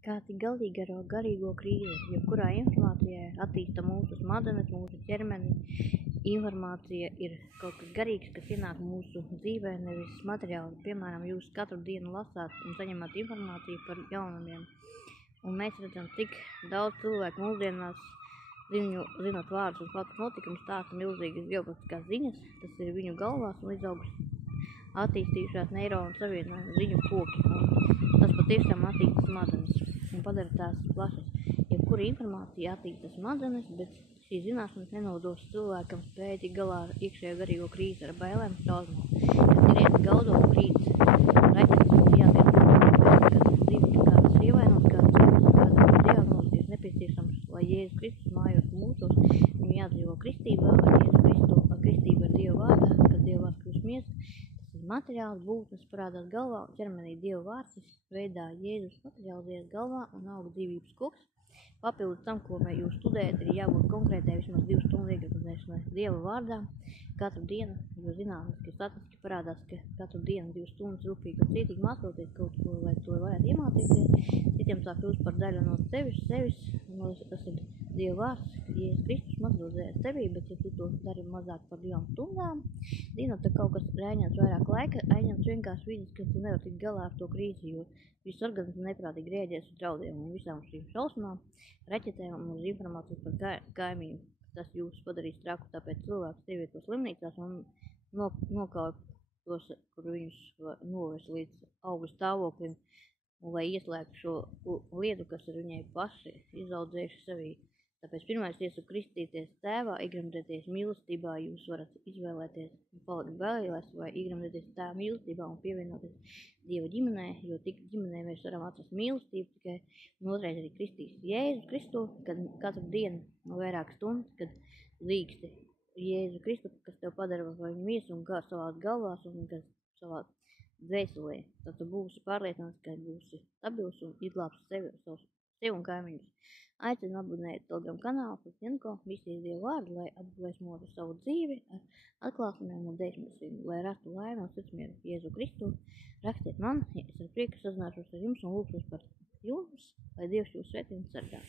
Kā tik galīgi ar garīgo krīzi, jebkurā informācijā attīsta mūsu smadzenes, mūsu ķermeni. Informācija ir kaut kas garīgs, kas ienāk mūsu dzīvē, nevis materiāli. Piemēram, jūs katru dienu lasāt un saņemat informāciju par jaunumiem. Un mēs redzam, cik daudz cilvēku mūsdienās, zinot vārdus un faktus notikumus, stāsta milzīgas geopolitiskās ziņas. Tas ir viņu galvās un līdz attīstījušās neironu savienojumu ziņu koki. Un tas patiešām attīsta smadzenes un padara tās plašas. Jebkura informācija attīsta smadzenes, bet šīs zināšanas nenodos cilvēkam spēju tikt galā ar iekšējo garīgo krīzi, ar bailēm, šausmām. Kad griezt gaudo krītas, raķetes jātiek, kad dzīve kādas ievainotas, kāda diagnoze ir nepieciešams, lai Jēzus Kristus mājos mūsos, viņam jādzīvo kristībā, ar Jēzu Kristu, ar kristību ar Dievu vārdā, kad Dievu vārds kļūst miesa. Materiāls būtnes parādās galvā un ķermenī Dieva vārds veidā Jēzus materializējas galvā un aug dzīvības koks. Papildus tam, ko jūs studējat, ir jābūt konkrētai vismaz 2 stundu iegribināšanai Dieva vārdā katru dienu, jo zinātniski statistiski parādās, ka katru dienu 2 stundas rūpīgi un cītīgi mācoties kaut ko, lai to varētu iemācīties. Citiem tā kļūst par daļu no sevis, tas ir Dieva vārds, Jēzus Kristus materializējas tevī, bet ja tu to dari mazāk par 2 stundām, zinot, ka kaut kas ir aizņemts vairāk laika, aizņemts vienkārši vidas, ka tu nevar tikt galā ar to krīzi, jo viss organisms neprātīgi rēģēs uz draudiem un visām šīm šausmām, raķetēm un uz informāciju par kaimiņu. Tas jūs padarīs traku, tāpēc cilvēks ievieto slimnīcās un nokauj tos, kur viņus novērš līdz augu stāvoklim, un lai ieslēgtu šo lietu, kas ir viņai paši izaudzējuši sevī. Tāpēc pirmais iesaku kristīties tēvā, iegremdēties mīlestībā, jūs varat izvēlēties palikt bailēs vai iegremdēties tēva mīlestībā un pievienoties Dieva ģimenē, jo tik ģimenē mēs varam atrast mīlestību tikai un otrais arī kristīs Jēzu Kristu, kad katru dienu no vairāk stundas, kad līksti Jēzu Kristu, kas tev padara par viņu miesu un kā savās galvās un kas savā dvēselē. Tad tu būsi pārliecināts, ka būsi stabils un izglābsi sevi un kaimiņus. Aicinu abonēt Telegram kanālu Putjenko, visīs Dievu vārdu, lai apgaismotu savu dzīvi ar atklāsmēm un dēļmasību, lai rastu laimi un sirdsmieru Jēzu Kristu. Rakstiet man, es ar prieku sazināšos ar jums un lūgšos par jums, lai Dievs jūs svētī un sargā.